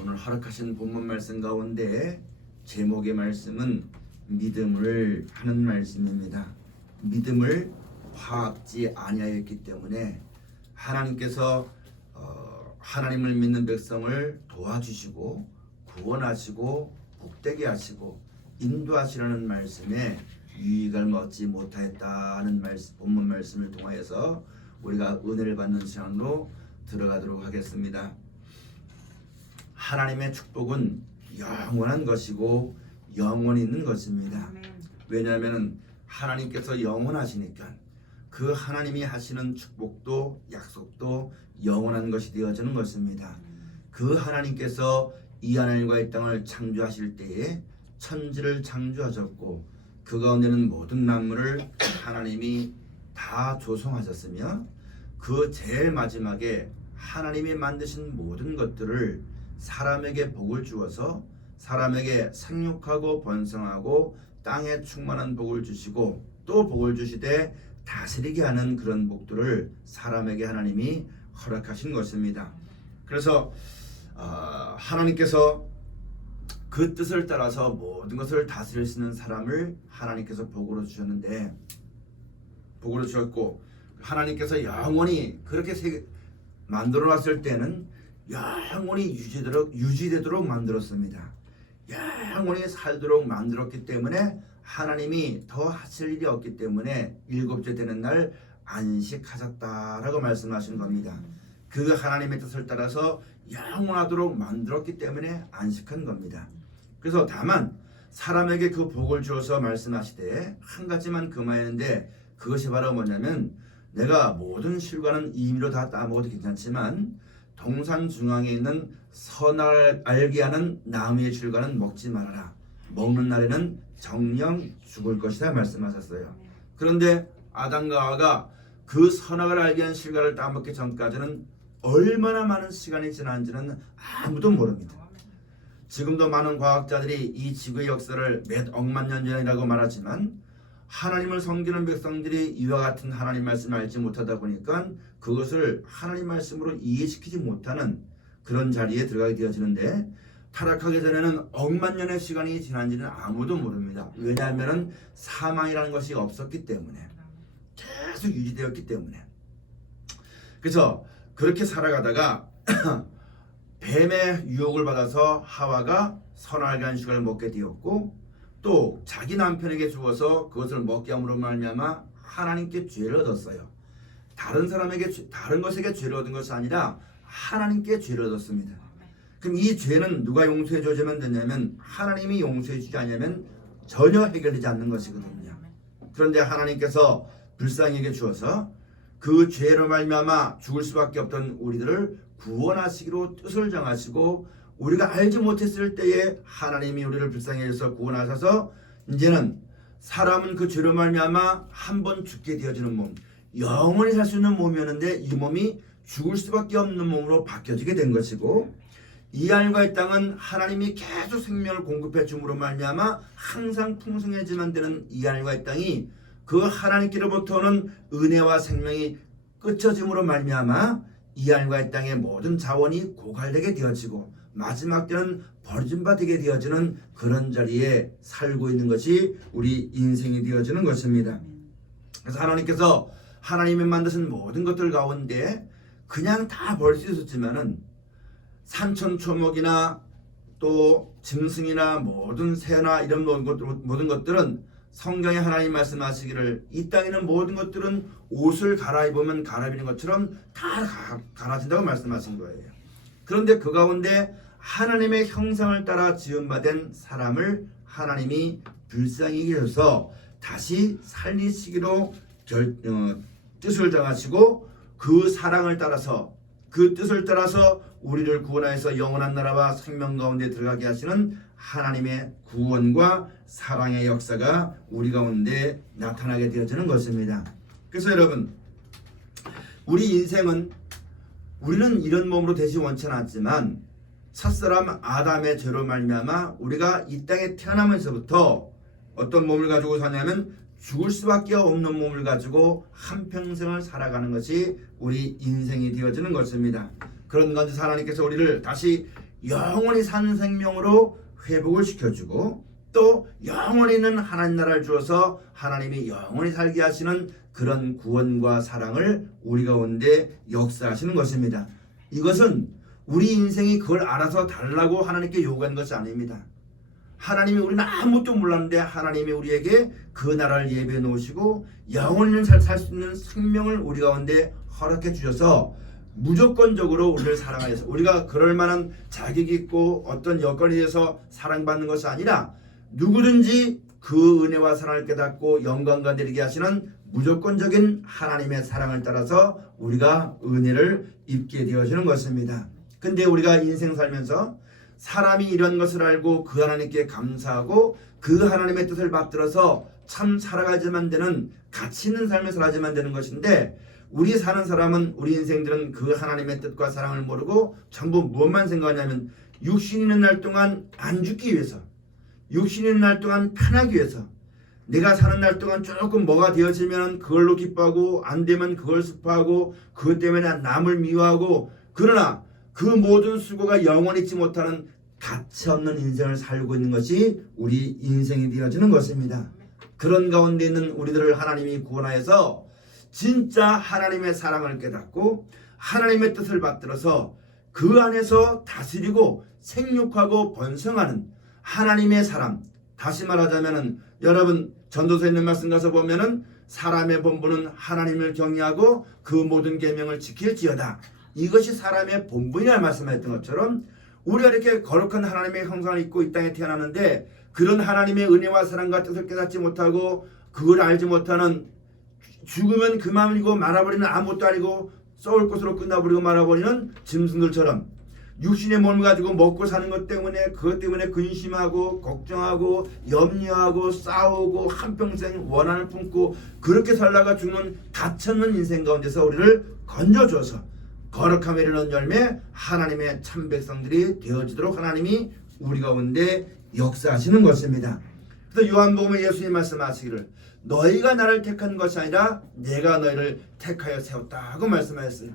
오늘 허락하신 본문 말씀 가운데 제목의 말씀은 믿음을 하는 말씀입니다. 믿음을 화합지 아니하였기 때문에 하나님께서 하나님을 믿는 백성을 도와주시고 구원하시고 복되게 하시고 인도하시라는 말씀에 유익을 얻지 못하였다는 본문 말씀을 통하여서 우리가 은혜를 받는 시간으로 들어가도록 하겠습니다. 하나님의 축복은 영원한 것이고 영원히 있는 것입니다. 왜냐하면 하나님께서 영원하시니까 그 하나님이 하시는 축복도 약속도 영원한 것이 되어지는 것입니다. 그 하나님께서 이 하늘과 이 땅을 창조하실 때에 천지를 창조하셨고 그 가운데는 모든 만물을 하나님이 다 조성하셨으며 그 제일 마지막에 하나님이 만드신 모든 것들을 사람에게 복을 주어서 사람에게 생육하고 번성하고 땅에 충만한 복을 주시고 또 복을 주시되 다스리게 하는 그런 복들을 사람에게 하나님이 허락하신 것입니다. 그래서 하나님께서 그 뜻을 따라서 모든 것을 다스릴 수 있는 사람을 하나님께서 복으로 주셨는데 복으로 주셨고 하나님께서 영원히 그렇게 만들어 놨을 때는 영원히 유지되도록 만들었습니다. 영원히 살도록 만들었기 때문에 하나님이 더 하실 일이 없기 때문에 일곱째 되는 날 안식하셨다라고 말씀하신 겁니다. 그 하나님의 뜻을 따라서 영원하도록 만들었기 때문에 안식한 겁니다. 그래서 다만 사람에게 그 복을 주어서 말씀하시되 한 가지만 금하였는데 그것이 바로 뭐냐면 내가 모든 실과는 임의로 다 따먹어도 괜찮지만 동산 중앙에 있는 선을 알게 하는 나무의 실과는 먹지 말아라. 먹는 날에는 정령 죽을 것이다 말씀하셨어요. 그런데 아담과 하와가 그 선악을 알게 한 실과를 따먹기 전까지는 얼마나 많은 시간이 지난지는 아무도 모릅니다. 지금도 많은 과학자들이 이 지구의 역사를 몇 억만 년 전이라고 말하지만 하나님을 섬기는 백성들이 이와 같은 하나님 말씀을 알지 못하다 보니까 그것을 하나님 말씀으로 이해시키지 못하는 그런 자리에 들어가게 되어지는데 타락하기 전에는 억만 년의 시간이 지난지는 아무도 모릅니다. 왜냐하면 사망이라는 것이 없었기 때문에 계속 유지되었기 때문에. 그래서 그렇게 살아가다가 뱀의 유혹을 받아서 하와가 선악을 안식을 먹게 되었고 또 자기 남편에게 주어서 그것을 먹게 함으로 말미암아 하나님께 죄를 얻었어요. 다른 것에게 죄를 얻은 것이 아니라 하나님께 죄를 얻었습니다. 그럼 이 죄는 누가 용서해 주면 되냐면 하나님이 용서해 주지 않으면 전혀 해결되지 않는 것이거든요. 그런데 하나님께서 불쌍히 여겨 주어서 그 죄로 말미암아 죽을 수밖에 없던 우리들을 구원하시기로 뜻을 정하시고 우리가 알지 못했을 때에 하나님이 우리를 불쌍히 여겨서 구원하셔서 이제는 사람은 그 죄로 말미암아 한 번 죽게 되어지는 몸, 영원히 살 수 있는 몸이었는데 이 몸이 죽을 수밖에 없는 몸으로 바뀌어지게 된 것이고 이 하늘과 이 땅은 하나님이 계속 생명을 공급해 줌으로 말미암아 항상 풍성해지만 되는 이 하늘과 이 땅이 그 하나님께로부터 오는 은혜와 생명이 끝쳐짐으로 말미암아 이 하늘과 이 땅의 모든 자원이 고갈되게 되어지고 마지막 때는 버려진 바 되게 되어지는 그런 자리에 살고 있는 것이 우리 인생이 되어지는 것입니다. 그래서 하나님께서 하나님이 만드신 모든 것들 가운데 그냥 다 버릴 수 있었지만은 산천초목이나 또 짐승이나 모든 새나 이런 모든 것들은 성경에 하나님 말씀하시기를 이 땅에 있는 모든 것들은 옷을 갈아입으면 갈아입는 것처럼 다 갈아진다고 말씀하신 거예요. 그런데 그 가운데 하나님의 형상을 따라 지음받은 사람을 하나님이 불쌍히 여겨서 다시 살리시기로 뜻을 정하시고 그 사랑을 따라서 그 뜻을 따라서 우리를 구원하여서 영원한 나라와 생명 가운데 들어가게 하시는 하나님의 구원과 사랑의 역사가 우리 가운데 나타나게 되어지는 것입니다. 그래서 여러분 우리 인생은 우리는 이런 몸으로 되지 원치 않았지만 첫사람 아담의 죄로 말미암아 우리가 이 땅에 태어나면서부터 어떤 몸을 가지고 사냐면 죽을 수밖에 없는 몸을 가지고 한평생을 살아가는 것이 우리 인생이 되어지는 것입니다. 그런 가운데서 하나님께서 우리를 다시 영원히 산 생명으로 회복을 시켜주고 또 영원히 있는 하나님 나라를 주어서 하나님이 영원히 살게 하시는 그런 구원과 사랑을 우리 가운데 역사하시는 것입니다. 이것은 우리 인생이 그걸 알아서 달라고 하나님께 요구한 것이 아닙니다. 하나님이 우리는 아무것도 몰랐는데 하나님이 우리에게 그 나라를 예배해 놓으시고 영원히 살 수 있는 생명을 우리 가운데 허락해 주셔서 무조건적으로 우리를 사랑하여서 우리가 그럴 만한 자격이 있고 어떤 여건에 의해서 사랑받는 것이 아니라 누구든지 그 은혜와 사랑을 깨닫고 영광과 드리게 하시는 무조건적인 하나님의 사랑을 따라서 우리가 은혜를 입게 되어지는 것입니다. 근데 우리가 인생 살면서 사람이 이런 것을 알고 그 하나님께 감사하고 그 하나님의 뜻을 받들어서 참 살아가야만 되는 가치 있는 삶을 살아야만 되는 것인데 우리 사는 사람은 우리 인생들은 그 하나님의 뜻과 사랑을 모르고 전부 무엇만 생각하냐면 육신 있는 날 동안 안 죽기 위해서 육신 있는 날 동안 편하기 위해서 내가 사는 날 동안 조금 뭐가 되어지면 그걸로 기뻐하고 안 되면 그걸 슬퍼하고 그것 때문에 남을 미워하고 그러나 그 모든 수고가 영원히 있지 못하는 가치 없는 인생을 살고 있는 것이 우리 인생이 되어지는 것입니다. 그런 가운데 있는 우리들을 하나님이 구원하여서 진짜 하나님의 사랑을 깨닫고 하나님의 뜻을 받들어서 그 안에서 다스리고 생육하고 번성하는 하나님의 사람. 다시 말하자면은 여러분 전도서에 있는 말씀 가서 보면은 사람의 본분은 하나님을 경외하고 그 모든 계명을 지킬지어다. 이것이 사람의 본분이라 말씀하셨던 것처럼 우리가 이렇게 거룩한 하나님의 형상을 입고 이 땅에 태어나는데 그런 하나님의 은혜와 사랑과 뜻을 깨닫지 못하고 그걸 알지 못하는 죽으면 그만이고 말아버리는 아무것도 아니고 썩을 것으로 끝나버리고 말아버리는 짐승들처럼 육신의 몸을 가지고 먹고 사는 것 때문에 그것 때문에 근심하고 걱정하고 염려하고 싸우고 한평생 원한을 품고 그렇게 살다가 죽는 가찮는 인생 가운데서 우리를 건져줘서 거룩함에 이르는 열매 하나님의 참 백성들이 되어지도록 하나님이 우리 가운데 역사하시는 것입니다. 그래서 요한복음에 예수님 말씀하시기를 너희가 나를 택한 것이 아니라 내가 너희를 택하여 세웠다고 말씀하셨어요.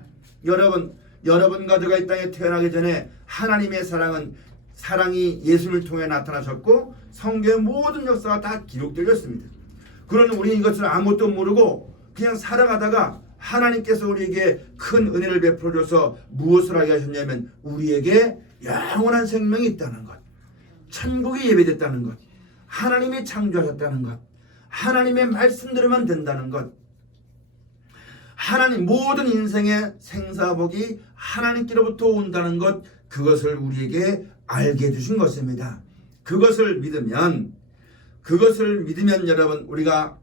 여러분과 제가 이 땅에 태어나기 전에 하나님의 사랑이 예수님을 통해 나타나셨고 성경의 모든 역사가 다 기록되어 있습니다. 그러나 우리는 이것을 아무것도 모르고 그냥 살아가다가 하나님께서 우리에게 큰 은혜를 베풀어 줘서 무엇을 하게 하셨냐면 우리에게 영원한 생명이 있다는 것, 천국이 예배됐다는 것, 하나님이 창조하셨다는 것, 하나님의 말씀대로만 된다는 것, 하나님 모든 인생의 생사복이 하나님께로부터 온다는 것, 그것을 우리에게 알게 해주신 것입니다. 그것을 믿으면 여러분 우리가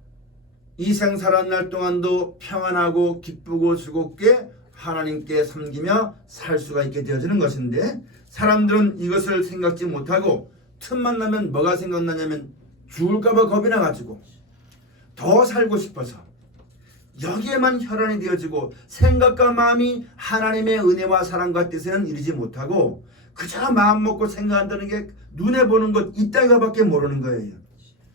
이 생 살아난 날 동안도 평안하고 기쁘고 즐겁게 하나님께 섬기며 살 수가 있게 되어지는 것인데 사람들은 이것을 생각지 못하고 틈만 나면 뭐가 생각나냐면 죽을까봐 겁이 나가지고 더 살고 싶어서 여기에만 혈안이 되어지고 생각과 마음이 하나님의 은혜와 사랑과 뜻에는 이르지 못하고 그저 마음 먹고 생각한다는 게 눈에 보는 것 이 땅가밖에 모르는 거예요.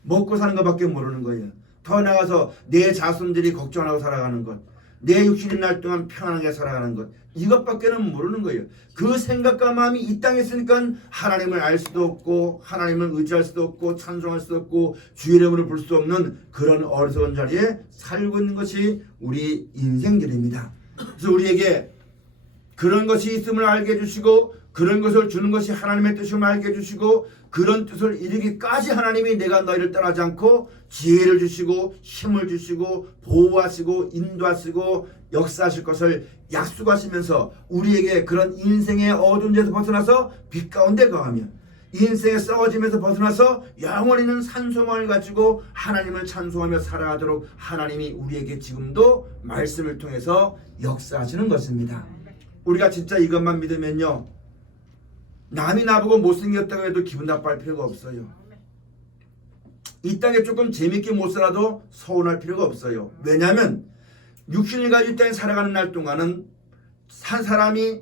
먹고 사는 것밖에 모르는 거예요. 더 나아가서 내 자손들이 걱정 안 하고 살아가는 것, 내 육신의 날 동안 편안하게 살아가는 것, 이것밖에는 모르는 거예요. 그 생각과 마음이 이 땅에 있으니까 하나님을 알 수도 없고 하나님을 의지할 수도 없고 찬송할 수도 없고 주의 이름을 부를 수 없는 그런 어리석은 자리에 살고 있는 것이 우리 인생들입니다. 그래서 우리에게 그런 것이 있음을 알게 해주시고 그런 것을 주는 것이 하나님의 뜻임을 알게 해주시고 그런 뜻을 이루기까지 하나님이 내가 너희를 떠나지 않고 지혜를 주시고 힘을 주시고 보호하시고 인도하시고 역사하실 것을 약속하시면서 우리에게 그런 인생의 어두운 데서 벗어나서 빛 가운데 거하며 인생에 썩어지면서 벗어나서 영원히 있는 산소망을 가지고 하나님을 찬송하며 살아가도록 하나님이 우리에게 지금도 말씀을 통해서 역사하시는 것입니다. 우리가 진짜 이것만 믿으면요 남이 나보고 못생겼다고 해도 기분 나빠할 필요가 없어요. 이 땅에 조금 재밌게 못 살아도 서운할 필요가 없어요. 왜냐하면 육신을 가지고 이 땅에 살아가는 날 동안은 산 사람이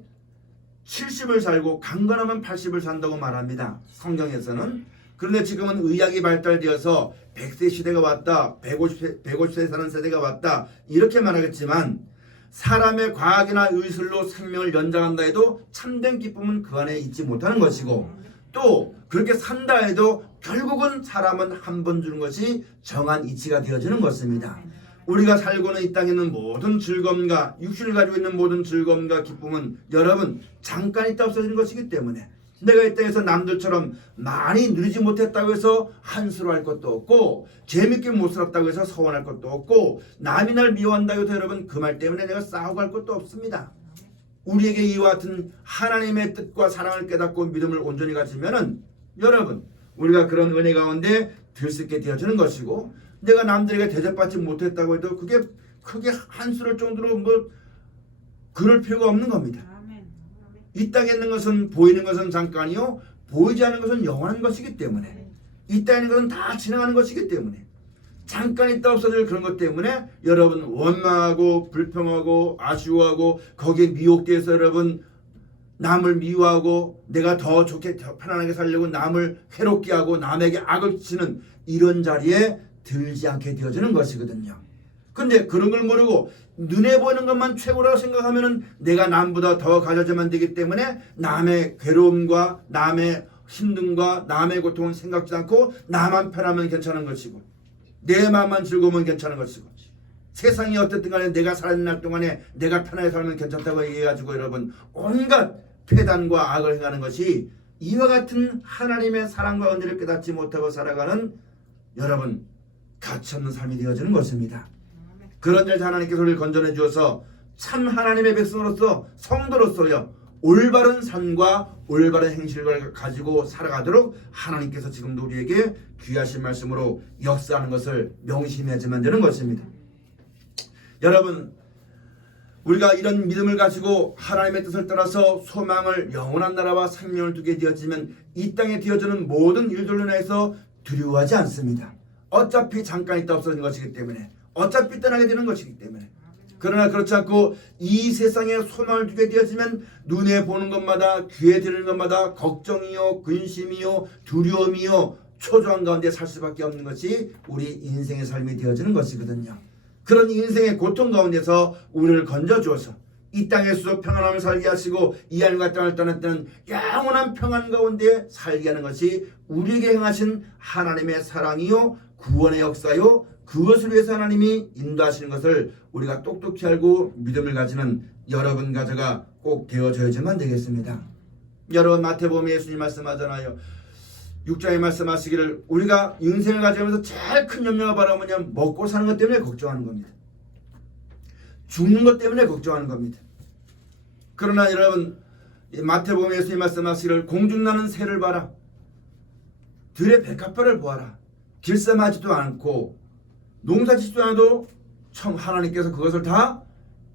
70을 살고 강건하면 80을 산다고 말합니다. 성경에서는. 그런데 지금은 의학이 발달되어서 100세 시대가 왔다, 150세 사는 세대가 왔다 이렇게 말하겠지만 사람의 과학이나 의술로 생명을 연장한다 해도 참된 기쁨은 그 안에 있지 못하는 것이고, 또 그렇게 산다 해도 결국은 사람은 한 번 주는 것이 정한 이치가 되어지는 것입니다. 우리가 살고 있는 이 땅에 있는 모든 즐거움과 육신을 가지고 있는 모든 즐거움과 기쁨은 여러분 잠깐 있다 없어지는 것이기 때문에, 내가 이 땅에서 남들처럼 많이 누리지 못했다고 해서 한스러워할 것도 없고, 재밌게 못 살았다고 해서 서운할 것도 없고, 남이 날 미워한다고 해서 여러분 그 말 때문에 내가 싸우고 할 것도 없습니다. 우리에게 이와 같은 하나님의 뜻과 사랑을 깨닫고 믿음을 온전히 가지면은 여러분 우리가 그런 은혜 가운데 들 수 있게 되어지는 것이고, 내가 남들에게 대접받지 못했다고 해도 그게 크게 한스러울 정도로 뭐 그럴 필요가 없는 겁니다. 이 땅에 있는 것은, 보이는 것은 잠깐이요 보이지 않는 것은 영원한 것이기 때문에, 이 땅에 있는 것은 다 지나가는 것이기 때문에, 잠깐 있다 없어질 그런 것 때문에 여러분 원망하고 불평하고 아쉬워하고 거기에 미혹돼서 여러분 남을 미워하고 내가 더 좋게 더 편안하게 살려고 남을 해롭게 하고 남에게 악을 끼치는 이런 자리에 들지 않게 되어지는 것이거든요. 근데 그런 걸 모르고 눈에 보이는 것만 최고라고 생각하면은 내가 남보다 더 가져야만 되기 때문에 남의 괴로움과 남의 힘듦과 남의 고통은 생각지 않고 나만 편하면 괜찮은 것이고, 내 마음만 즐거우면 괜찮은 것이고, 세상이 어떻든 간에 내가 살아있는 날 동안에 내가 편하게 살면 괜찮다고 얘기해가지고 여러분 온갖 폐단과 악을 행하는 것이 이와 같은 하나님의 사랑과 은혜를 깨닫지 못하고 살아가는 여러분 가치없는 삶이 되어지는 것입니다. 그런 자 하나님께서 우리를 건져내 주어서 참 하나님의 백성으로서 성도로서요 올바른 삶과 올바른 행실을 가지고 살아가도록 하나님께서 지금도 우리에게 귀하신 말씀으로 역사하는 것을 명심해야지만 되는 것입니다. 여러분 우리가 이런 믿음을 가지고 하나님의 뜻을 따라서 소망을 영원한 나라와 생명을 두게 되어지면 이 땅에 되어지는 모든 일들로 인해서 두려워하지 않습니다. 어차피 잠깐 있다 없어지는 것이기 때문에, 어차피 떠나게 되는 것이기 때문에. 그러나 그렇지 않고 이 세상에 소망을 두게 되어지면 눈에 보는 것마다 귀에 들리는 것마다 걱정이요 근심이요 두려움이요 초조한 가운데 살 수밖에 없는 것이 우리 인생의 삶이 되어지는 것이거든요. 그런 인생의 고통 가운데서 우리를 건져주어서 이 땅에서 평안함을 살게 하시고 이 하늘과 땅을 떠날 때는 영원한 평안 가운데 살게 하는 것이 우리에게 행하신 하나님의 사랑이요 구원의 역사요, 그것을 위해서 하나님이 인도하시는 것을 우리가 똑똑히 알고 믿음을 가지는 여러분 가져가 꼭 되어져야지만 되겠습니다. 여러분 마태복음 예수님 말씀하잖아요. 6장에 말씀하시기를 우리가 인생을 가지면서 제일 큰 염려가 바로 뭐냐면 먹고 사는 것 때문에 걱정하는 겁니다. 죽는 것 때문에 걱정하는 겁니다. 그러나 여러분 마태복음 예수님 말씀하시기를 공중나는 새를 봐라. 들의 백합화를 보아라. 길쌈하지도 않고 농사짓지도 않아도 참 하나님께서 그것을 다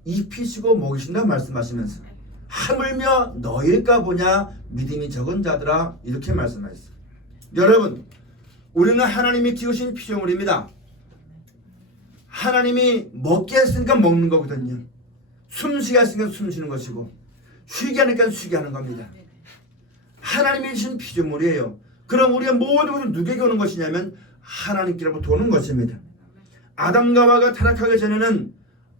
입히시고 먹이신다고 말씀하시면서 하물며 너일까 보냐 믿음이 적은 자들아 이렇게 말씀하셨어요. 여러분 우리는 하나님이 키우신 피조물입니다. 하나님이 먹게 했으니까 먹는 거거든요. 숨쉬게 했으니까 숨쉬는 것이고 쉬게 하니까 쉬게 하는 겁니다. 하나님이 주신 피조물이에요. 그럼 우리가 모든 것을 누구에게 오는 것이냐면 하나님께로부터 오는 것입니다. 아담과 하와가 타락하기 전에는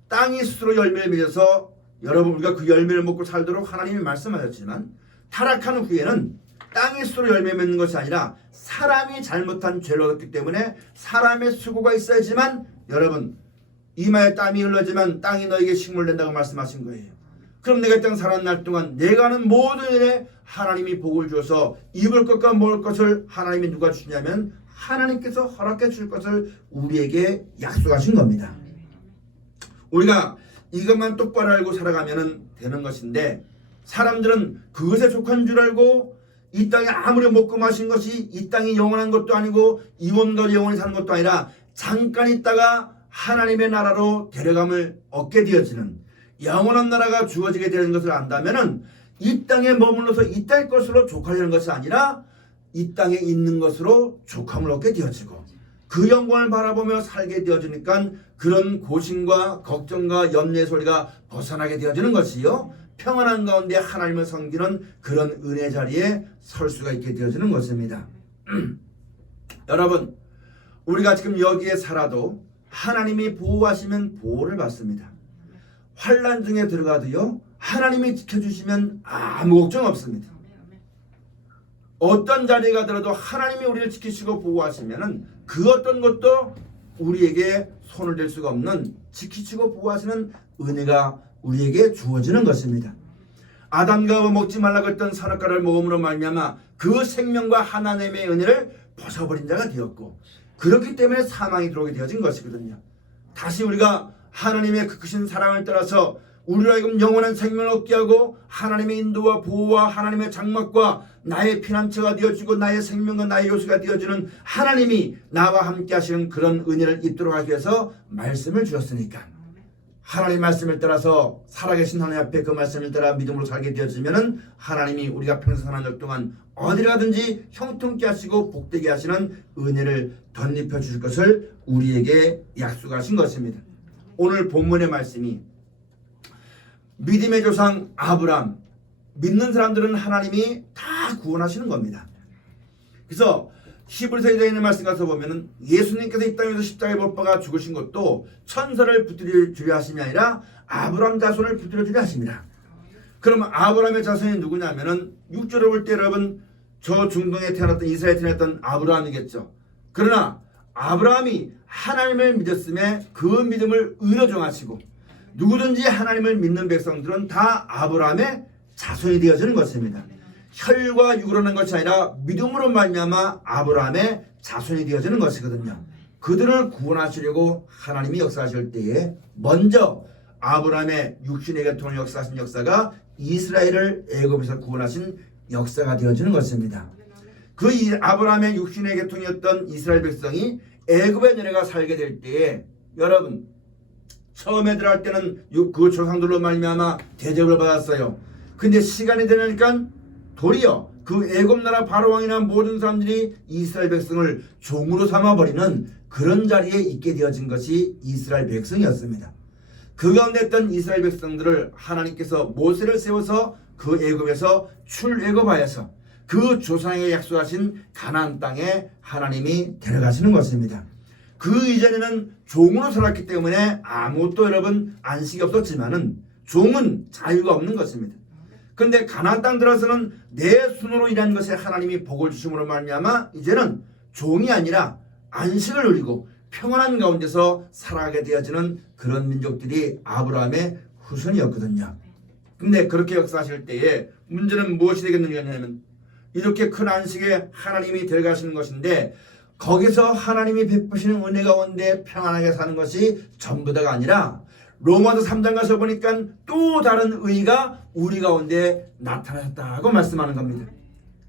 땅이 스스로 열매를 맺어서 여러분 우리가 그 열매를 먹고 살도록 하나님이 말씀하셨지만 타락한 후에는 땅이 스스로 열매 맺는 것이 아니라 사람이 잘못한 죄를 얻었기 때문에 사람의 수고가 있어야지만 여러분 이마에 땀이 흘러지만 땅이 너에게 식물을 낸다고 말씀하신 거예요. 그럼 내가 이 땅 살아난 날 동안 내가 하는 모든 일에 하나님이 복을 주어서 입을 것과 먹을 것을 하나님이 누가 주냐면 하나님께서 허락해 줄 것을 우리에게 약속하신 겁니다. 우리가 이것만 똑바로 알고 살아가면 되는 것인데 사람들은 그것에 족한 줄 알고 이 땅에 아무리 먹고 마신 것이 이 땅이 영원한 것도 아니고 이원과 영원히 사는 것도 아니라 잠깐 있다가 하나님의 나라로 데려감을 얻게 되어지는 영원한 나라가 주어지게 되는 것을 안다면은 이 땅에 머물러서 이 땅의 것으로 족하려는 것이 아니라 이 땅에 있는 것으로 족함을 얻게 되어지고 그 영광을 바라보며 살게 되어지니까 그런 고심과 걱정과 염려의 소리가 벗어나게 되어지는 것이요 평안한 가운데 하나님을 섬기는 그런 은혜 자리에 설 수가 있게 되어지는 것입니다. 여러분 우리가 지금 여기에 살아도 하나님이 보호하시면 보호를 받습니다. 환난 중에 들어가도요 하나님이 지켜주시면 아무 걱정 없습니다. 어떤 자리에 가더라도 하나님이 우리를 지키시고 보호하시면은 그 어떤 것도 우리에게 손을 댈 수가 없는 지키시고 보호하시는 은혜가 우리에게 주어지는 것입니다. 아담과 하와 먹지 말라고 했던 선악과를 먹음으로 말미암아 그 생명과 하나님의 은혜를 벗어버린 자가 되었고, 그렇기 때문에 사망이 들어오게 되어진 것이거든요. 다시 우리가 하나님의 그 크신 사랑을 따라서 우리로 하여금 영원한 생명을 얻게 하고 하나님의 인도와 보호와 하나님의 장막과 나의 피난처가 되어주고 나의 생명과 나의 요새가 되어주는 하나님이 나와 함께 하시는 그런 은혜를 입도록 하기 위해서 말씀을 주셨으니까, 하나님 말씀을 따라서 살아계신 하나님 앞에 그 말씀을 따라 믿음으로 살게 되어지면은 하나님이 우리가 평생 사는 날 동안 어디를 가든지 형통케 하시고 복되게 하시는 은혜를 덧입혀 주실 것을 우리에게 약속하신 것입니다. 오늘 본문의 말씀이 믿음의 조상 아브람, 믿는 사람들은 하나님이 다 구원하시는 겁니다. 그래서 히브리서에 되어 있는 말씀 가서 보면은 예수님께서 이 땅에서 십자가에 못 박아 죽으신 것도 천사를 붙들어 주려 하심이 아니라 아브람 자손을 붙들어 주려 하십니다. 그러면 아브람의 자손이 누구냐면은 6절을 볼 때 여러분 저 중동에 태어났던 이스라엘에 태어났던 아브라함이겠죠. 그러나 아브라함이 하나님을 믿었음에 그 믿음을 의로 정하시고 누구든지 하나님을 믿는 백성들은 다 아브라함의 자손이 되어지는 것입니다. 혈과 육으로 난 것이 아니라 믿음으로 말미암아 아브라함의 자손이 되어지는 것이거든요. 그들을 구원하시려고 하나님이 역사하실 때에 먼저 아브라함의 육신의 계통을 역사하신 역사가 이스라엘을 애굽에서 구원하신 역사가 되어지는 것입니다. 그 아브라함의 육신의 계통이었던 이스라엘 백성이 애굽에 내려가 살게 될 때에 여러분 처음에 들어갈 때는 그 조상들로 말미암아 대접을 받았어요. 근데 시간이 되니까 도리어 그 애굽 나라 바로 왕이나 모든 사람들이 이스라엘 백성을 종으로 삼아버리는 그런 자리에 있게 되어진 것이 이스라엘 백성이었습니다. 그 가운데 있던 이스라엘 백성들을 하나님께서 모세를 세워서 그 애굽에서 출애굽하여서 그 조상에게 약속하신 가나안 땅에 하나님이 데려가시는 것입니다. 그 이전에는 종으로 살았기 때문에 아무것도 여러분 안식이 없었지만은 종은 자유가 없는 것입니다. 그런데 가나안 땅 들어서는 내 손으로 일한 것에 하나님이 복을 주심으로 말미암아 이제는 종이 아니라 안식을 누리고 평안한 가운데서 살아가게 되어지는 그런 민족들이 아브라함의 후손이었거든요. 근데 그렇게 역사하실 때에 문제는 무엇이 되겠느냐면 이렇게 큰 안식에 하나님이 데려가시는 것인데 거기서 하나님이 베푸시는 은혜 가운데 평안하게 사는 것이 전부 다가 아니라 로마서 3장 가서 보니까 또 다른 의가 우리 가운데 나타났다고 말씀하는 겁니다.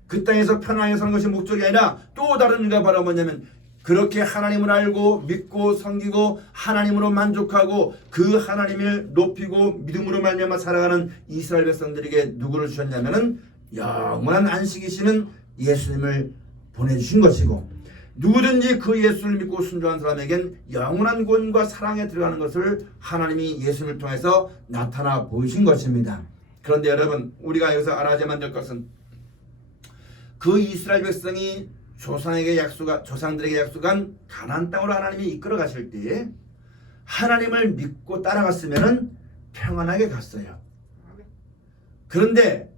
그 땅에서 편안하게 사는 것이 목적이 아니라 또 다른 의가 바로 뭐냐면 그렇게 하나님을 알고 믿고 섬기고 하나님으로 만족하고 그 하나님을 높이고 믿음으로 말미암아 살아가는 이스라엘 백성들에게 누구를 주셨냐면은 영원한 안식이시는 예수님을 보내주신 것이고 누구든지 그 예수를 믿고 순종한 사람에겐 영원한 구원과 사랑에 들어가는 것을 하나님이 예수님을 통해서 나타나 보이신 것입니다. 그런데 여러분 우리가 여기서 알아야만 될 것은 그 이스라엘 백성이 조상들에게 약속한 가나안 땅으로 하나님이 이끌어 가실 때에 하나님을 믿고 따라갔으면 평안하게 갔어요. 그런데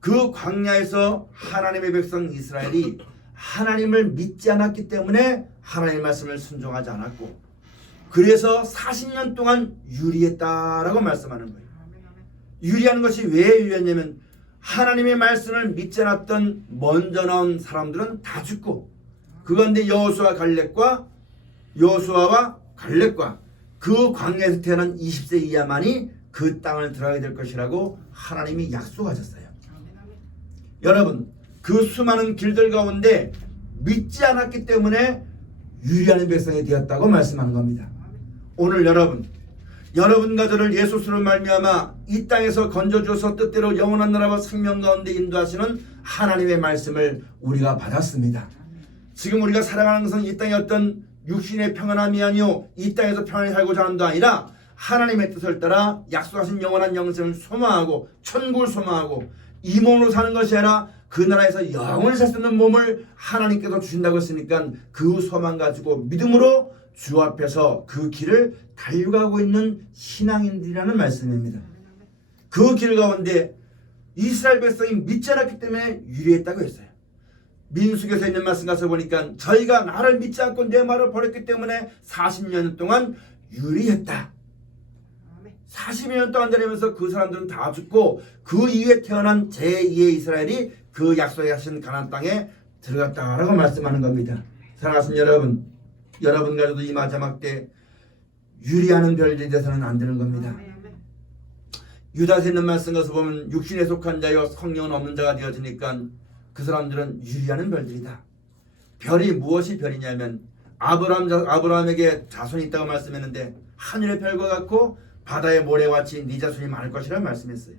그 광야에서 하나님의 백성 이스라엘이 하나님을 믿지 않았기 때문에 하나님의 말씀을 순종하지 않았고 그래서 40년 동안 유리했다라고 말씀하는 거예요. 유리하는 것이 왜 유리했냐면 하나님의 말씀을 믿지 않았던 먼저 나온 사람들은 다 죽고 그 가운데 여호수아와 갈렙과 그 광야에서 태어난 20세 이하만이 그 땅을 들어가게 될 것이라고 하나님이 약속하셨어요. 여러분 그 수많은 길들 가운데 믿지 않았기 때문에 유리하는 백성이 되었다고 말씀하는 겁니다. 오늘 여러분과 저를 예수스로 말미암아 이 땅에서 건져주어서 뜻대로 영원한 나라와 생명 가운데 인도하시는 하나님의 말씀을 우리가 받았습니다. 지금 우리가 살아가는 것은 이 땅의 어떤 육신의 평안함이 아니요 이 땅에서 평안히 살고자 하는 도 아니라 하나님의 뜻을 따라 약속하신 영원한 영생을 소망하고 천국을 소망하고 이 몸으로 사는 것이 아니라 그 나라에서 영원히 살 수 있는 몸을 하나님께서 주신다고 했으니까 그 소망 가지고 믿음으로 주 앞에서 그 길을 달려가고 있는 신앙인들이라는 말씀입니다. 그 길 가운데 이스라엘 백성이 믿지 않았기 때문에 유리했다고 했어요. 민수기에서 있는 말씀 가서 보니까 저희가 나를 믿지 않고 내 말을 버렸기 때문에 40년 동안 유리했다. 40년 동안 되면서 그 사람들은 다 죽고 그 이후에 태어난 제2의 이스라엘이 그 약속에 하신 가나안 땅에 들어갔다라고 말씀하는 겁니다. 사랑하시는 여러분, 여러분 가져도 이 마지막 때 유리하는 별들이 돼서는 안 되는 겁니다. 유다서 있는 말씀 가서 보면 육신에 속한 자여 성령은 없는 자가 되어지니까 그 사람들은 유리하는 별들이다. 별이 무엇이 별이냐면 아브라함에게 자손이 있다고 말씀했는데 하늘의 별과 같고 바다의 모래와 같이 네 자손이 많을 것이라고 말씀했어요.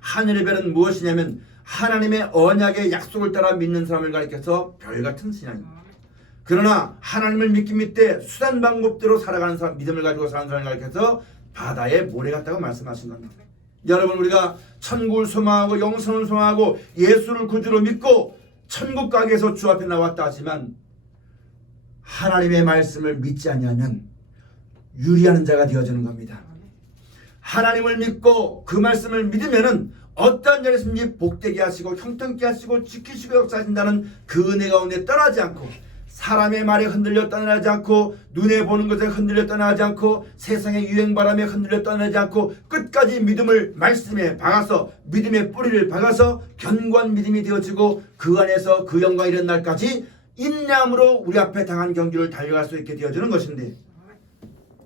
하늘의 별은 무엇이냐면 하나님의 언약의 약속을 따라 믿는 사람을 가리켜서 별 같은 신앙입니다. 그러나 하나님을 믿때 수단 방법대로 살아가는 사람, 믿음을 가지고 사는 사람을 가리켜서 바다의 모래 같다고 말씀하신 겁니다. 여러분, 우리가 천국을 소망하고 영생을 소망하고 예수를 구주로 믿고 천국 가기 위해서 주 앞에 나왔다 하지만 하나님의 말씀을 믿지 아니하면 유리하는 자가 되어지는 겁니다. 하나님을 믿고 그 말씀을 믿으면은 어떠한 자리든지 복되게 하시고 형통케 하시고 지키시고 역사하신다는 그 은혜 가운데 떠나지 않고 사람의 말에 흔들려 떠나지 않고 눈에 보는 것에 흔들려 떠나지 않고 세상의 유행바람에 흔들려 떠나지 않고 끝까지 믿음을 말씀에 박아서 믿음의 뿌리를 박아서 견고한 믿음이 되어지고 그 안에서 그 영광이 이른 날까지 인내함으로 우리 앞에 당한 경주를 달려갈 수 있게 되어지는 것인데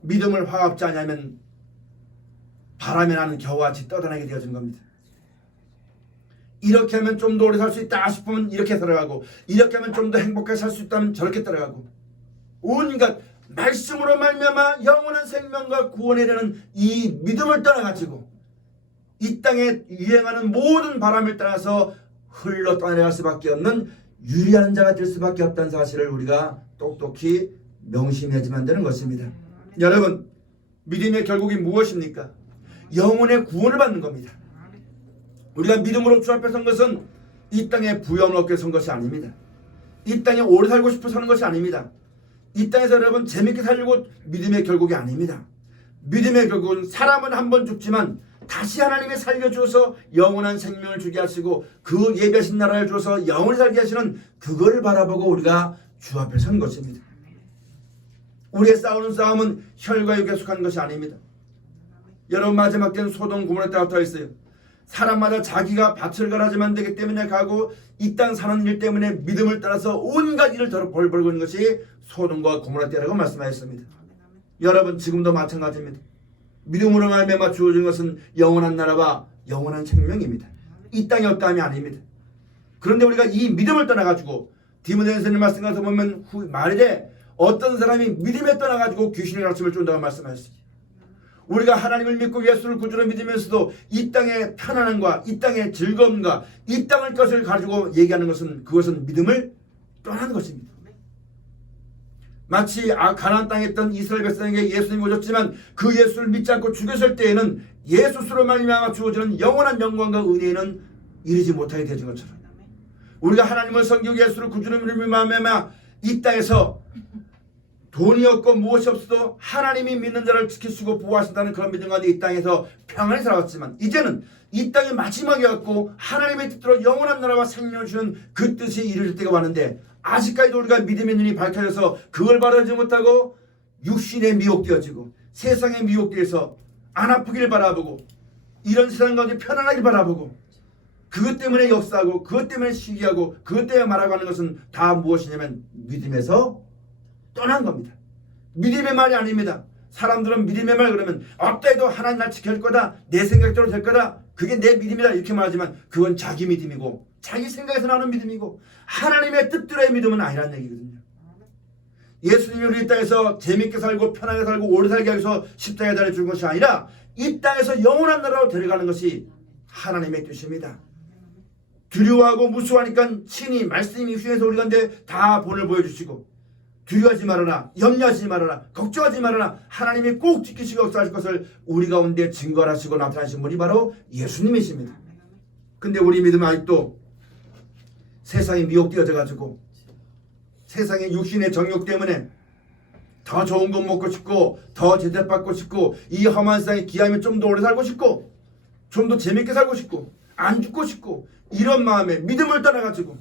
믿음을 화합지 않으면 바람에 나는 겨우같이 떠다니게 되어진 겁니다. 이렇게 하면 좀 더 오래 살 수 있다 싶으면 이렇게 살아가고 이렇게 하면 좀 더 행복하게 살 수 있다면 저렇게 따라가고 온갖 말씀으로 말미암아 영원한 생명과 구원에 이르는 이 믿음을 떠나가지고 이 땅에 유행하는 모든 바람을 따라서 흘러 떠내려갈 수밖에 없는 유리한 자가 될 수밖에 없다는 사실을 우리가 똑똑히 명심해야지만 되는 것입니다. 여러분, 믿음의 결국이 무엇입니까? 영혼의 구원을 받는 겁니다. 우리가 믿음으로 주 앞에 선 것은 이 땅에 부여함을 얻기 위해 선 것이 아닙니다. 이 땅에 오래 살고 싶어 사는 것이 아닙니다. 이 땅에서 여러분 재밌게 살려고 믿음의 결국이 아닙니다. 믿음의 결국은 사람은 한 번 죽지만 다시 하나님이 살려주어서 영원한 생명을 주게 하시고 그 예배하신 나라를 주어서 영원히 살게 하시는 그거를 바라보고 우리가 주 앞에 선 것입니다. 우리의 싸우는 싸움은 혈과 육에 속한 것이 아닙니다. 여러분, 마지막 때는 소돔 고모라 때가 붙어 있어요. 사람마다 자기가 밭을 갈아주면 되기 때문에 가고 이 땅 사는 일 때문에 믿음을 따라서 온갖 일을 벌 벌고 있는 것이 소돔과 고모라 때라고 말씀하셨습니다. 여러분, 지금도 마찬가지입니다. 믿음으로 말미암아 주어진 것은 영원한 나라와 영원한 생명입니다. 이 땅에 없다함이 아닙니다. 그런데 우리가 이 믿음을 떠나가지고 디모데전서 있는 말씀 가서 보면 말이래 어떤 사람이 믿음에 떠나가지고 귀신의 가르침을 준다고 말씀하셨어요. 우리가 하나님을 믿고 예수를 구주로 믿으면서도 이 땅의 편안함과 이 땅의 즐거움과 이 땅의 것을 가지고 얘기하는 것은 그것은 믿음을 떠나는 것입니다. 마치 가나안 땅에 있던 이스라엘 백성에게 예수님이 오셨지만 그 예수를 믿지 않고 죽였을 때에는 예수 스스로 말미암아 주어지는 영원한 영광과 은혜는 이르지 못하게 되는 것처럼 우리가 하나님을 섬기고 예수를 구주로 믿으며 이 땅에서 돈이 없고 무엇이 없어도 하나님이 믿는 자를 지키시고 보호하신다는 그런 믿음 가운데 이 땅에서 평안히 살아왔지만 이제는 이 땅이 마지막이 왔고 하나님의 뜻대로 영원한 나라와 생명을 주는 그 뜻이 이루어질 때가 왔는데 아직까지도 우리가 믿음의 눈이 밝혀져서 그걸 바라지 못하고 육신에 미혹되어지고 세상에 미혹되어서 안 아프길 바라보고 이런 세상 가운데 편안하길 바라보고 그것 때문에 역사하고 그것 때문에 시기하고 그것 때문에 말하고 하는 것은 다 무엇이냐면 믿음에서 떠난 겁니다. 믿음의 말이 아닙니다. 사람들은 믿음의 말 그러면 어때도 하나님 날 지킬 거다, 내 생각대로 될 거다, 그게 내 믿음이다 이렇게 말하지만 그건 자기 믿음이고 자기 생각에서 나오는 믿음이고 하나님의 뜻대로의 믿음은 아니라는 얘기거든요. 예수님이 우리 땅에서 재밌게 살고 편하게 살고 오래 살게 하기 위해서 십자가에 달려 죽은 것이 아니라 이 땅에서 영원한 나라로 데려가는 것이 하나님의 뜻입니다. 두려워하고 무수하니까 친히 말씀이 휘에서 우리 가운데 다 본을 보여주시고 두려워하지 말아라, 염려하지 말아라, 걱정하지 말아라, 하나님이 꼭 지키시고 역사하실 것을 우리 가운데 증거하시고 나타나신 분이 바로 예수님이십니다. 근데 우리 믿음은 아직도 세상에 미혹되어져 가지고 세상의 육신의 정욕 때문에 더 좋은 것 먹고 싶고 더 제대받고 싶고 이 험한 세상에 기하면 좀 더 오래 살고 싶고 좀 더 재밌게 살고 싶고 안 죽고 싶고 이런 마음에 믿음을 떠나가지고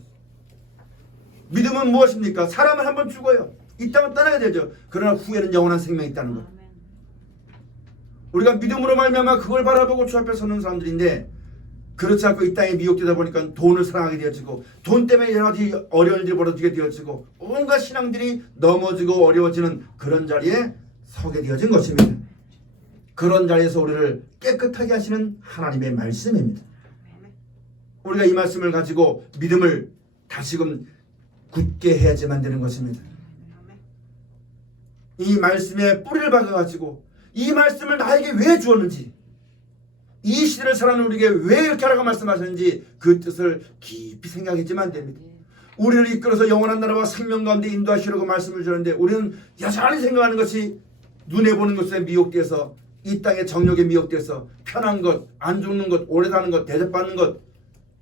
믿음은 무엇입니까? 사람은 한 번 죽어요. 이 땅을 떠나게 되죠. 그러나 후에는 영원한 생명이 있다는 것. 우리가 믿음으로 말미암아 그걸 바라보고 주 앞에 서는 사람들인데 그렇지 않고 이 땅에 미혹되다 보니까 돈을 사랑하게 되어지고 돈 때문에 여러 가지 어려운 일이 벌어지게 되어지고 온갖 신앙들이 넘어지고 어려워지는 그런 자리에 서게 되어진 것입니다. 그런 자리에서 우리를 깨끗하게 하시는 하나님의 말씀입니다. 우리가 이 말씀을 가지고 믿음을 다시금 굳게 해야지만 되는 것입니다. 이 말씀에 뿌리를 박아가지고 이 말씀을 나에게 왜 주었는지 이 시대를 살아가는 우리에게 왜 이렇게 하라고 말씀하셨는지 그 뜻을 깊이 생각했지만 됩니다. 우리를 이끌어서 영원한 나라와 생명 가운데 인도하시려고 말씀을 주는데 우리는 여전히 생각하는 것이 눈에 보는 것에 미혹돼서 이 땅의 정욕에 미혹돼서 편한 것, 안 죽는 것, 오래 사는 것, 대접받는 것,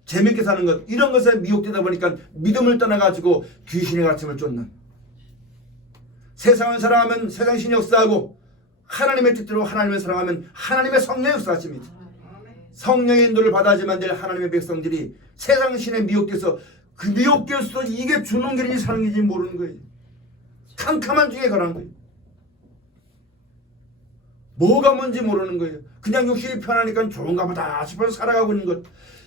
재밌게 사는 것 이런 것에 미혹되다 보니까 믿음을 떠나가지고 귀신의 가르침을 쫓는 세상을 사랑하면 세상 신이 역사하고 하나님의 뜻대로 하나님을 사랑하면 하나님의 성령이 역사하십니다. 성령의 인도를 받아야지만 될 하나님의 백성들이 세상 신에 미혹돼서 그 미혹돼서 이게 주는 길인지 사는 길인지 모르는 거예요. 캄캄한 중에 가는 거예요. 뭐가 뭔지 모르는 거예요. 그냥 욕심이 편하니까 좋은가 보다 싶어서 살아가고 있는 것.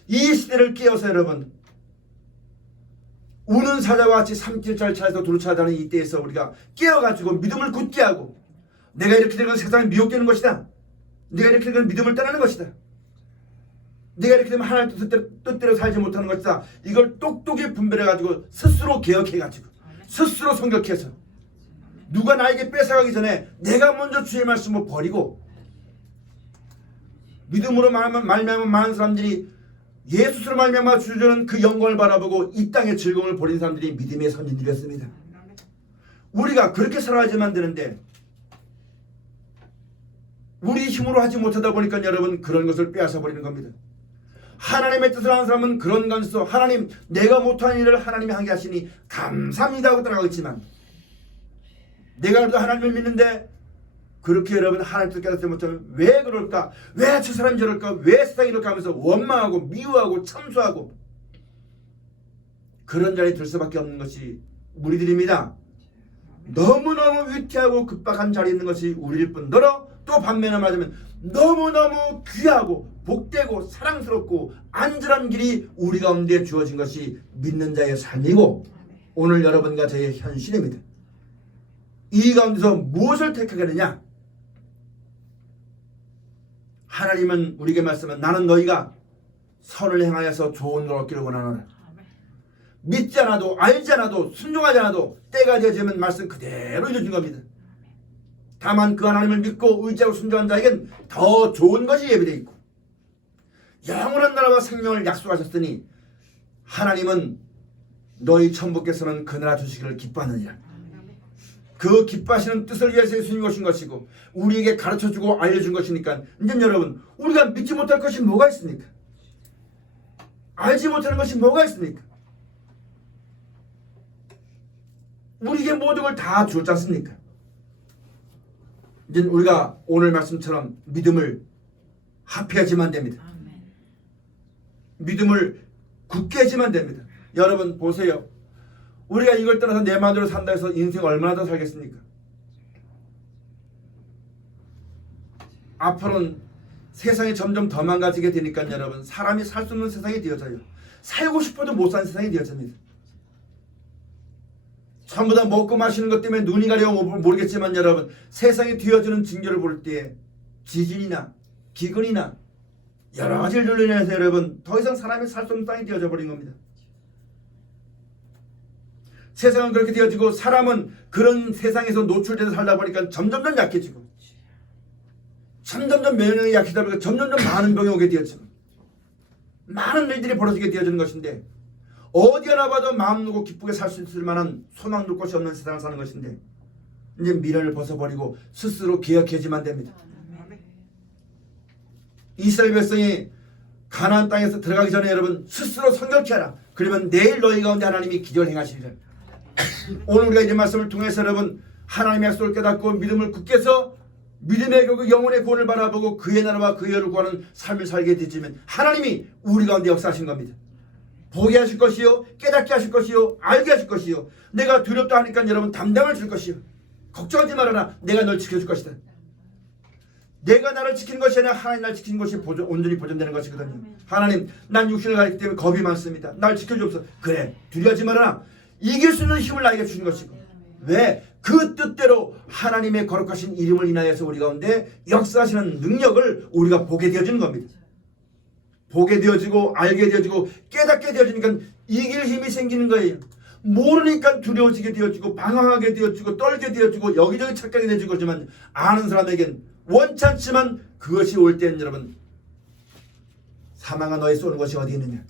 이 시대를 깨어서 여러분 우는 사자와 같이 삼킬절 차에서 두루차다는 이때에서 우리가 깨어가지고 믿음을 굳게 하고 내가 이렇게 되면 세상에 미혹되는 것이다. 내가 이렇게 되면 믿음을 떠나는 것이다. 내가 이렇게 되면 하나님의 뜻대로 살지 못하는 것이다. 이걸 똑똑히 분별해가지고 스스로 개혁해가지고 스스로 성격해서 누가 나에게 뺏어가기 전에 내가 먼저 주의 말씀을 버리고 믿음으로 말미암아 많은 사람들이 예수로 말미암아 주주는 그 영광을 바라보고 이 땅의 즐거움을 버린 사람들이 믿음의 선진들이었습니다. 우리가 그렇게 살아야지만 되는데 우리 힘으로 하지 못하다 보니까 여러분 그런 것을 빼앗아 버리는 겁니다. 하나님의 뜻을 하는 사람은 그런 간수 하나님 내가 못한 일을 하나님이 하게 하시니 감사합니다 하고 따라가고 있지만 내가 그래도 하나님을 믿는데 그렇게 여러분 하나님 뜻 깨닫지 못하면 왜 그럴까? 왜 저 사람이 저럴까? 왜 세상이 이렇게 하면서 원망하고 미워하고 참수하고 그런 자리에 들 수밖에 없는 것이 우리들입니다. 너무너무 위태하고 급박한 자리에 있는 것이 우리일 뿐더러 또 반면에 맞으면 너무너무 귀하고 복되고 사랑스럽고 안전한 길이 우리 가운데 주어진 것이 믿는 자의 삶이고 오늘 여러분과 저의 현실입니다. 이 가운데서 무엇을 택하겠느냐? 하나님은 우리에게 말씀은 나는 너희가 선을 행하여서 좋은 걸 얻기를 원하노라. 믿지 않아도 알지 않아도 순종하지 않아도 때가 되어지면 말씀 그대로 이루어진 겁니다. 다만 그 하나님을 믿고 의지하고 순종한 자에겐 더 좋은 것이 예비되어 있고 영원한 나라와 생명을 약속하셨으니 하나님은 너희 천부께서는 그 나라 주시기를 기뻐하느니라. 그 기뻐하시는 뜻을 위해서 예수님이 오신 것이고 우리에게 가르쳐주고 알려준 것이니까 이제 여러분 우리가 믿지 못할 것이 뭐가 있습니까? 알지 못하는 것이 뭐가 있습니까? 우리에게 모든 걸 다 주었지 않습니까? 이제 우리가 오늘 말씀처럼 믿음을 합해야지만 됩니다. 믿음을 굳게 해야지만 됩니다. 여러분 보세요. 우리가 이걸 떠나서 내 마음대로 산다 해서 인생 얼마나 더 살겠습니까? 앞으로는 세상이 점점 더 망가지게 되니까 여러분 사람이 살 수 없는 세상이 되어져요. 살고 싶어도 못 사는 세상이 되어집니다. 전부 다 먹고 마시는 것 때문에 눈이 가려워 모르겠지만 여러분 세상에 뒤어지는 징조를 볼 때 지진이나 기근이나 여러 가지를 인해서 여러분 더 이상 사람이 살 수 없는 땅이 되어져 버린 겁니다. 세상은 그렇게 되어지고 사람은 그런 세상에서 노출돼서 살다 보니까 점점점 약해지고 점점점 면역력이 약해지다 보니까 점점점 많은 병이 오게 되어지고 많은 일들이 벌어지게 되어지는 것인데 어디 하나 봐도 마음 놓고 기쁘게 살 수 있을 만한 소망 둘 곳이 없는 세상을 사는 것인데 이제 미련을 벗어버리고 스스로 개혁해야지만 됩니다. 이스라엘 백성이 가나안 땅에서 들어가기 전에 여러분 스스로 성결케 하라. 그러면 내일 너희 가운데 하나님이 기적을 행하시리라. 오늘 우리가 이 말씀을 통해서 여러분 하나님의 약속을 깨닫고 믿음을 굳게 해서 믿음의 그 영혼의 구원을 바라보고 그의 나라와 그의 의를 구하는 삶을 살게 되지면 하나님이 우리 가운데 역사하신 겁니다. 보게 하실 것이요, 깨닫게 하실 것이요, 알게 하실 것이요, 내가 두렵다 하니까 여러분 담당을 줄 것이요, 걱정하지 말아라, 내가 널 지켜줄 것이다. 내가 나를 지키는 것이 아니라 하나님 날 지키는 것이 온전히 보존되는 것이거든요. 하나님, 난 육신을 가졌기 때문에 겁이 많습니다. 날 지켜주옵소서. 그래, 두려워하지 말아라. 이길 수 있는 힘을 나에게 주신 것이고, 왜? 그 뜻대로 하나님의 거룩하신 이름을 인하여서 우리 가운데 역사하시는 능력을 우리가 보게 되어지는 겁니다. 보게 되어지고 알게 되어지고 깨닫게 되어지니까 이길 힘이 생기는 거예요. 모르니까 두려워지게 되어지고 방황하게 되어지고 떨게 되어지고 여기저기 착각이 되어지고 하지만 아는 사람에겐 원찮지만 그것이 올 때는 여러분 사망아 너의 쏘는 것이 어디 있느냐.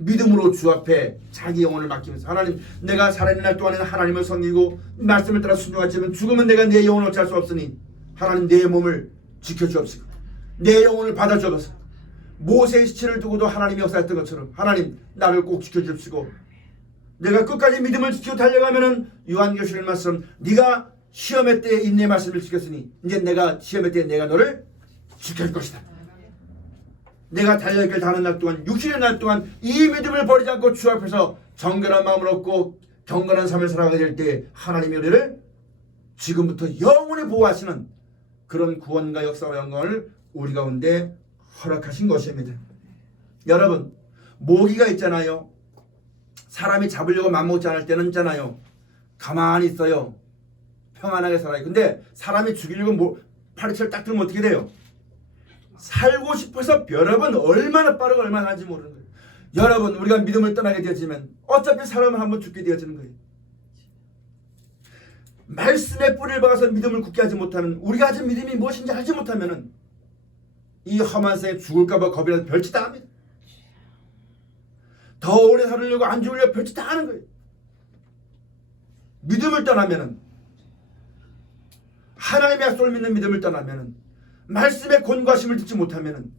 믿음으로 주 앞에 자기 영혼을 맡기면서 하나님, 내가 살아있는 날 동안에는 하나님을 섬기고 말씀을 따라 순종하지만 죽으면 내가 내 영혼을 어찌할 수 없으니 하나님 내 몸을 지켜주옵시고 내 영혼을 받아주옵소서. 모세의 시체를 두고도 하나님이 역사했던 것처럼 하나님 나를 꼭 지켜주옵시고 내가 끝까지 믿음을 지키고 달려가면은 요한계시록 말씀 네가 시험의 때에 인내 말씀을 지켰으니 이제 내가 시험의 때에 내가 너를 지킬 것이다. 내가 달려갈 길 다하는 날 동안 60여 날 동안 이 믿음을 버리지 않고 주 앞에서 정결한 마음을 얻고 경건한 삶을 살아가게 될 때 하나님이 우리를 지금부터 영원히 보호하시는 그런 구원과 역사와 영광을 우리 가운데 허락하신 것입니다. 여러분, 모기가 있잖아요. 사람이 잡으려고 맘먹지 않을 때는 있잖아요. 가만히 있어요. 평안하게 살아요. 근데 사람이 죽이려고 파리채를 딱 들면 어떻게 돼요? 살고 싶어서 여러분 얼마나 빠르고 얼마나 하는지 모르는 거예요. 여러분, 우리가 믿음을 떠나게 되어지면 어차피 사람은 한번 죽게 되어지는 거예요. 말씀의 뿌리를 박아서 믿음을 굳게 하지 못하면, 우리가 가진 믿음이 무엇인지 알지 못하면 이 험한 생에 죽을까봐 겁이라도 별짓 다 합니다. 더 오래 살으려고 안 죽으려고 별짓 다 하는 거예요. 믿음을 떠나면, 하나님의 약속을 믿는 믿음을 떠나면, 말씀의 권고하심을 듣지 못하면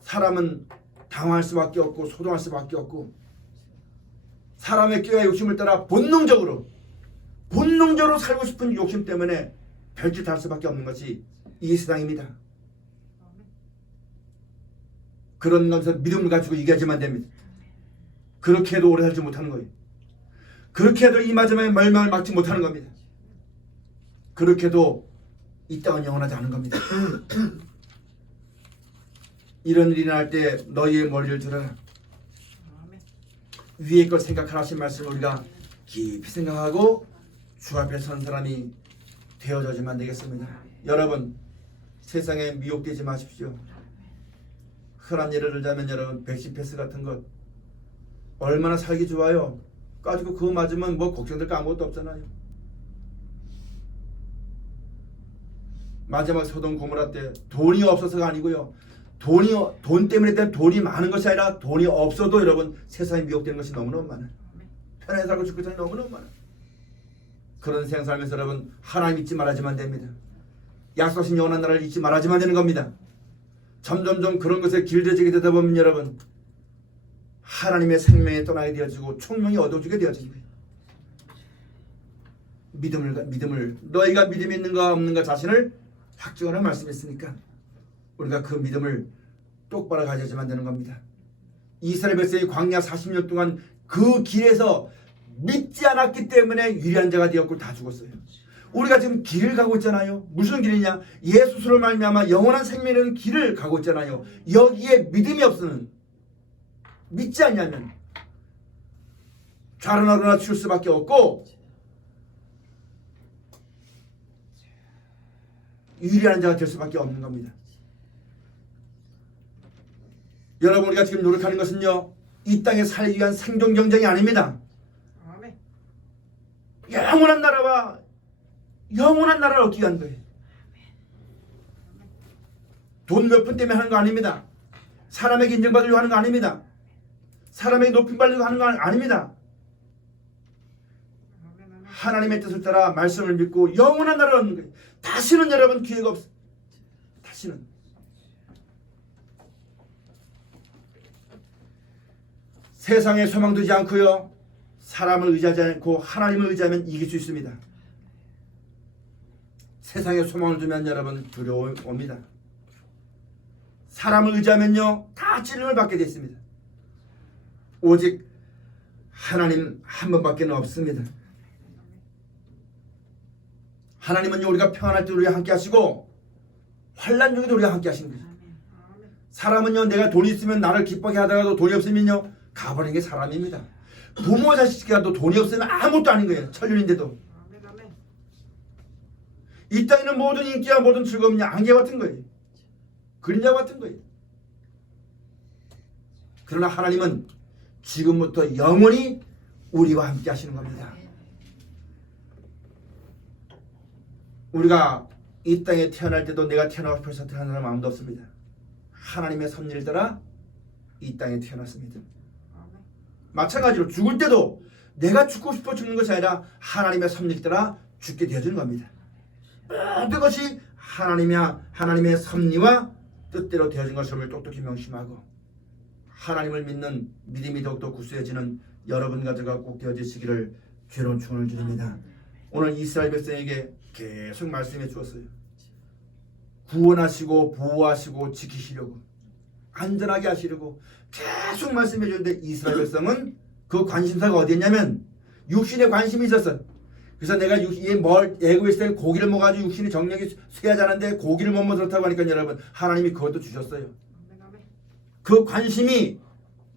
사람은 당황할 수밖에 없고 소동할 수밖에 없고 사람의 깨와 욕심을 따라 본능적으로 살고 싶은 욕심 때문에 별짓 할 수밖에 없는 것이 이 세상입니다. 그런 것에서 믿음을 가지고 얘기하지만 됩니다. 그렇게 해도 오래 살지 못하는 거예요. 그렇게 해도 이 마지막에 멸망을 막지 못하는 겁니다. 그렇게 해도 이 땅은 영원하지 않은 겁니다. 이런 일이 날 때 너희의 머리를 들어라. 위의 걸 생각하라 하신 말씀을 우리가 깊이 생각하고 주 앞에 선 사람이 되어져야만 되겠습니다. 여러분, 세상에 미혹되지 마십시오. 흔한 예를 들자면 여러분, 백신 패스 같은 것 얼마나 살기 좋아요. 가지고 그거 맞으면 뭐 걱정될 거 아무것도 없잖아요. 마지막 소돔 고모라 때 돈이 없어서가 아니고요. 돈 때문에 돈이 많은 것이 아니라 돈이 없어도 여러분 세상에 미혹되는 것이 너무너무 많아요. 편하게 살고 싶고 싶은 너무너무 많아요. 그런 세상 살면서 여러분 하나님 잊지 말아야지만 됩니다. 약속하신 영원한 나라를 잊지 말아야지만 되는 겁니다. 점점점 그런 것에 길들여지게 되다 보면 여러분 하나님의 생명에 떠나게 되어지고 총명이 어두워지게 되어지는 거예요. 믿음을 너희가 믿음이 있는가 없는가 자신을 확증하는 말씀이 있으니까 우리가 그 믿음을 똑바로 가져야지만 되는 겁니다. 이스라엘 백성이 광야 40년 동안 그 길에서 믿지 않았기 때문에 유리한 자가 되었고 다 죽었어요. 우리가 지금 길을 가고 있잖아요. 무슨 길이냐? 예수로 말미암아 영원한 생명이라는 길을 가고 있잖아요. 여기에 믿음이 없으면, 믿지 않냐면 좌로나로나 칠 수밖에 없고 유리한 자가 될 수밖에 없는 겁니다. 여러분, 우리가 지금 노력하는 것은요, 이 땅에 살기 위한 생존 경쟁이 아닙니다. 영원한 나라와 영원한 나라를 얻기 위한 거예요. 돈 몇 푼 때문에 하는 거 아닙니다. 사람에게 인정받으려고 하는 거 아닙니다. 사람에게 높임 받으려고 하는 거 아닙니다. 하나님의 뜻을 따라 말씀을 믿고 영원한 나라를 얻는 거예요. 다시는 여러분 기회가 없어요. 다시는. 세상에 소망 두지 않고요, 사람을 의지하지 않고 하나님을 의지하면 이길 수 있습니다. 세상에 소망을 두면 여러분 두려워옵니다. 사람을 의지하면요 다 찔림을 받게 되어 있습니다. 오직 하나님 한 분밖에 없습니다. 하나님은요 우리가 평안할 때 우리와 함께 하시고 환난 중에도 우리와 함께 하시는 거죠. 사람은요 내가 돈이 있으면 나를 기쁘게 하다가도 돈이 없으면요 가버리는 게 사람입니다. 부모 자식이라도 돈이 없으면 아무것도 아닌 거예요. 천륜인데도. 이 땅에는 모든 인기와 모든 즐거움이 안개 같은 거예요. 그림자 같은 거예요. 그러나 하나님은 지금부터 영원히 우리와 함께 하시는 겁니다. 우리가 이 땅에 태어날 때도 내가 태어나고 싶어서 태어난 사람 아무도 없습니다. 하나님의 섭리를 따라 이 땅에 태어났습니다. 마찬가지로 죽을 때도 내가 죽고 싶어 죽는 것이 아니라 하나님의 섭리를 따라 죽게 되어지는 겁니다. 모든 것이 하나님의 섭리와 뜻대로 되어진 것임을 똑똑히 명심하고 하나님을 믿는 믿음이 더욱더 굳세어지는 여러분 가정과 꼭 되어지시기를 죄로운 축원을 드립니다. 오늘 이스라엘 백성에게 계속 말씀해 주었어요. 구원하시고 보호하시고 지키시려고 안전하게 하시려고 계속 말씀해 주는데 이스라엘 백성은 그 관심사가 어디였냐면 육신에 관심이 있었어요. 그래서 내가 애굽에 있을 때 고기를 먹어가지고 육신이 정력이 쇠하지 않은데 고기를 못 먹었다고 하니까 여러분 하나님이 그것도 주셨어요. 그 관심이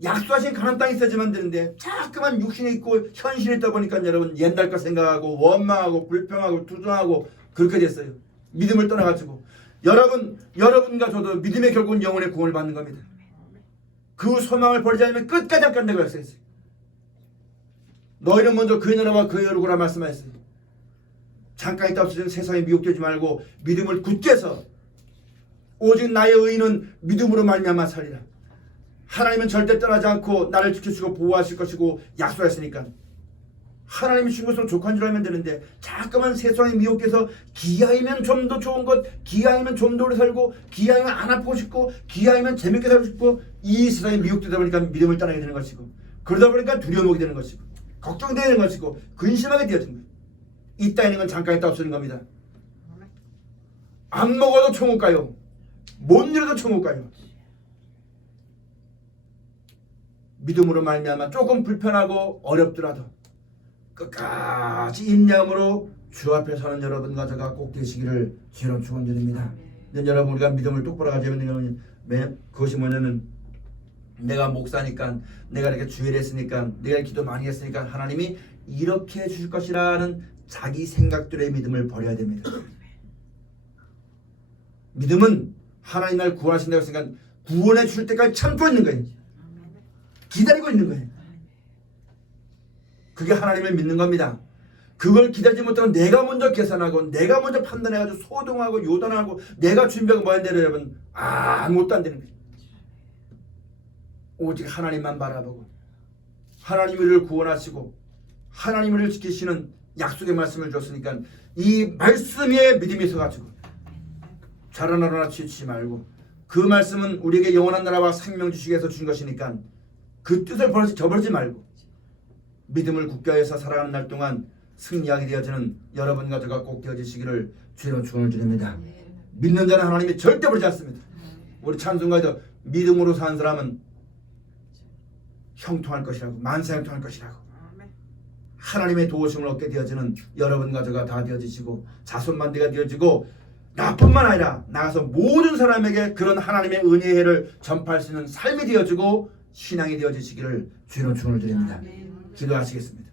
약속하신 가나안 땅에 있어야지만 되는데 자꾸만 육신에 있고 현실에 있다 보니까 여러분 옛날 거 생각하고 원망하고 불평하고 투정하고 그렇게 됐어요. 믿음을 떠나가지고 여러분과 저도 믿음의 결국은 영혼의 구원을 받는 겁니다. 그 소망을 버리지 않으면 끝까지 안 간다고 했어요. 너희는 먼저 그의 나라와 그의 얼굴을 말씀하셨어요. 잠깐 있다 없어지는 세상에 미혹되지 말고 믿음을 굳게 해서 오직 나의 의인은 믿음으로 말미암아 살리라. 하나님은 절대 떠나지 않고 나를 지켜주시고 보호하실 것이고 약속했으니까 하나님이 준 것으로 족한 줄 알면 되는데 자꾸만 세상에 미혹돼서 기아이면 좀 더 좋은 것, 기아이면 좀 더 오래 살고 기아이면 안 아프고 싶고 기아이면 재밌게 살고 싶고 이 세상에 미혹되다 보니까 믿음을 떠나게 되는 것이고 그러다 보니까 두려움이 되는 것이고 걱정되는 것이고 근심하게 되어진 거예요. 이 땅에 있는 건 잠깐 있다 없어지는 겁니다. 안 먹어도 천국 가요. 못 이뤄도 천국 가요. 믿음으로 말미암아 조금 불편하고 어렵더라도 끝까지 인내함으로 주 앞에 서는 여러분 가져가 꼭 되시기를 주로 축원드립니다. 여러분 우리가 믿음을 똑바로 가지면 그것이 뭐냐면 내가 목사니까 내가 이렇게 주일을 했으니까 내가 기도 많이 했으니까 하나님이 이렇게 해주실 것이라는 자기 생각들의 믿음을 버려야 됩니다. 믿음은 하나님 날 구원하신다고 했으니까 구원해 줄 때까지 참고 있는 거예요. 기다리고 있는 거예요. 그게 하나님을 믿는 겁니다. 그걸 기다리지 못하고 내가 먼저 계산하고 내가 먼저 판단해가지고 소동하고 요단하고 내가 준비하고 뭐 하는데 여러분 아무것도 안 되는 거예요. 오직 하나님만 바라보고 하나님이 우리를 구원하시고 하나님이 우리를 지키시는 약속의 말씀을 줬으니까 이 말씀에 믿음이 있어가지고 자라나라나 치우치지 말고 그 말씀은 우리에게 영원한 나라와 생명 주시기 위해서 주신 것이니까 그 뜻을 저버리지 말고 믿음을 굳게 해서 살아가는 날 동안 승리하게 되어지는 여러분 가족과 꼭 되어지시기를 주의 축원을 드립니다. 믿는 자는 하나님이 절대 버리지 않습니다. 우리 찬송가에도 믿음으로 사는 사람은 형통할 것이라고 만사형통할 것이라고 하나님의 도우심을 얻게 되어지는 여러분 가족과 다 되어지시고 자손만대가 되어지고 나뿐만 아니라 나가서 모든 사람에게 그런 하나님의 은혜의 해를 전파할 수 있는 삶이 되어지고 신앙이 되어지시기를 주의 축원을 드립니다. 기도하시겠습니다.